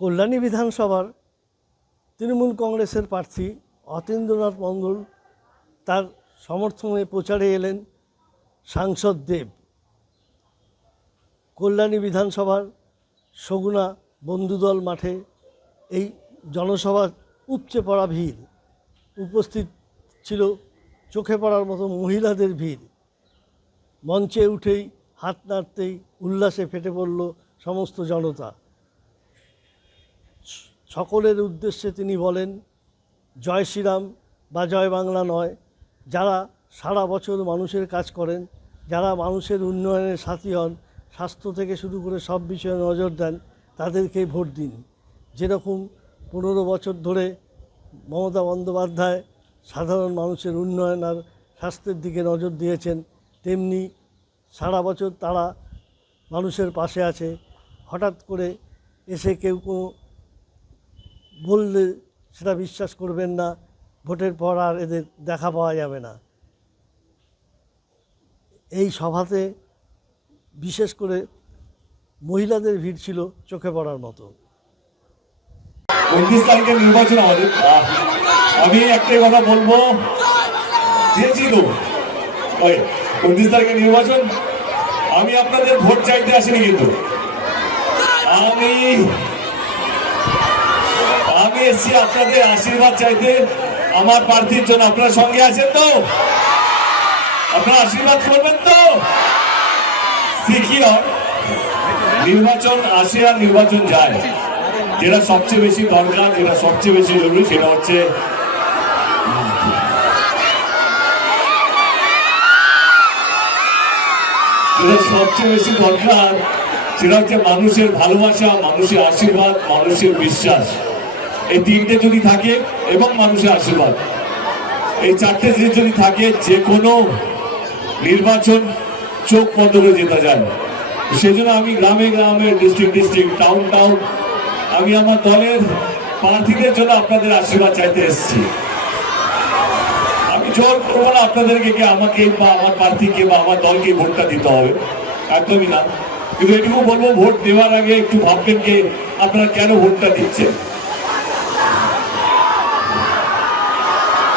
কল্যাণী বিধানসভার তৃণমূল কংগ্রেসের প্রার্থী অতীন্দ্রনাথ মণ্ডল তার সমর্থনে প্রচারে এলেন সাংসদ দেব। কল্যাণী বিধানসভার সগুনা বন্ধুদল মাঠে এই জনসভা উপচে পড়া ভিড়, উপস্থিত ছিল চোখে পড়ার মতো মহিলাদের ভিড়। মঞ্চে উঠেই হাত নাড়তেই উল্লাসে ফেটে পড়ল সমস্ত জনতা। সকলের উদ্দেশ্যে তিনি বলেন, জয় শ্রীরাম বা জয় বাংলা নয়, যারা সারা বছর মানুষের কাজ করেন, যারা মানুষের উন্নয়নের সাথী হন, স্বাস্থ্য থেকে শুরু করে সব বিষয়ে নজর দেন, তাদেরকেই ভোট দিন। যেরকম 15 বছর ধরে মমতা বন্দ্যোপাধ্যায় সাধারণ মানুষের উন্নয়ন আর স্বাস্থ্যের দিকে নজর দিয়েছেন, তেমনি সারা বছর তারা মানুষের পাশে আছে। হঠাৎ করে এসে কেউ কোনো বললে সেটা বিশ্বাস করবেন না, ভোটের পর আর এদের দেখা পাওয়া যাবে না। এই সভাতে বিশেষ করে মহিলাদের ভিড় ছিল চোখে পড়ার মতো। 29 তারিখের নির্বাচন আমাদের, আমি একটাই কথা বলবো, দিয়েছি তো 29 তারিখের নির্বাচন। আমি আপনাদের ভোট চাইতে আসিনি, কিন্তু আমি এসেছি আপনাদের আশীর্বাদ চাইতে, আমার প্রার্থীর জন্য। আপনার সঙ্গে আছেন তো? আপনারা আশীর্বাদ করবেন তো? শিখিও নির্বাচন আসে আর নির্বাচন যায়, যেটা সবচেয়ে বেশি দরকার, যেটা সবচেয়ে বেশি জরুরি, সেটা হচ্ছে সবচেয়ে বেশি দরকার সেটা হচ্ছে মানুষের ভালোবাসা, মানুষের আশীর্বাদ, মানুষের বিশ্বাস। এই তিনটে যদি থাকে এবং মানুষের আশীর্বাদ, এই চারটে জিনিস যদি থাকে, যে কোনো নির্বাচন চোখ বন্ধ করে যেতে যায়। সেই জন্য আমি গ্রামে গ্রামে, ডিস্ট্রিক্ট, টাউন, আমি আমার দলের প্রার্থীদের জন্য আপনাদের আশীর্বাদ চাইতে এসেছি। আমি জোর করবো না আপনাদেরকে আমাকে বা আমার প্রার্থীকে বা আমার দলকে ভোটটা দিতে হবে, একদমই না। কিন্তু এটুকু বলবো, ভোট দেওয়ার আগে একটু ভাববেন যে আপনারা কেন ভোটটা দিচ্ছেন।